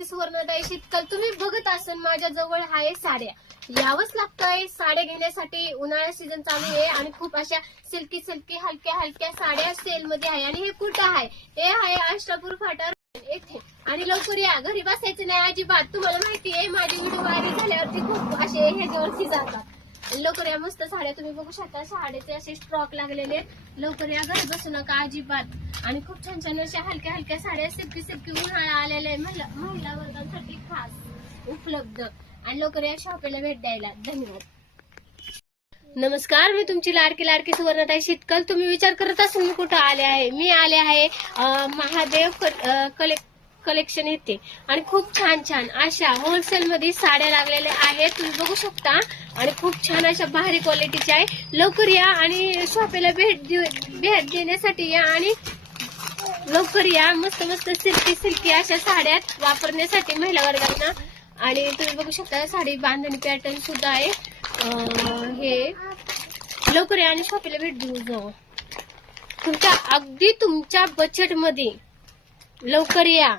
लाडकी सुवर्णताई शीतल, तुम्ही बघत असाल माझ्या जवळ आहे साड्या. यावंच लागतंय साड्या घेण्यासाठी. उन्हाळा सीझन चालू आहे आणि खूप अशा सिल्की सिल्की हलक्या हलक्या साड्या सेल मध्ये आहे. आणि हे कुठं आहे? हे आहे अष्टापूर फाटा येथे. आणि लवकर या, घरी बसायचं नाही अजिबात. तुम्हाला माहिती आहे माझे व्हिडिओ वायरल झाल्यावरती खूप असे ह्याच्यावरती जातात. लवकर या, मस्त साड्या तुम्ही बघू शकता. साड्याचे असे स्टॉक लागलेले. लवकर या, घरी बसू नका अजिबात. आणि खूप छान छान अशा हलक्या हलक्या साड्या सिल्की सिल्की उन्हाळा आलेल्या महिला वर्गांसाठी खास उपलब्ध. आणि लवकर या शॉपला भेट द्यायला. धन्यवाद. नमस्कार, मी तुमची लाडकी सुवर्णताई शीतल. तुम्ही विचार करत असाल मी कुठं आले आहे. मी आले आहे महादेव कलेक्शन येते. आणि खूप छान छान अशा होलसेल मध्ये साड्या लागलेल्या आहेत, तुम्ही बघू शकता. आणि खूप छान अशा भारी क्वालिटीच्या आहे. लवकर या आणि शॉपला भेट देण्यासाठी या. आणि लवकर या, मस्त मस्त सिल्की सिल्की अशा साड्या वापरण्यासाठी महिला वर्गांना. आणि तुम्ही बघू शकता साडी बांधणी पॅटर्न सुद्धा आहे. हे लवकर या आणि शॉपला भेट देऊ जाऊ. तुमच्या अगदी तुमच्या बजेट मध्ये लवकर या.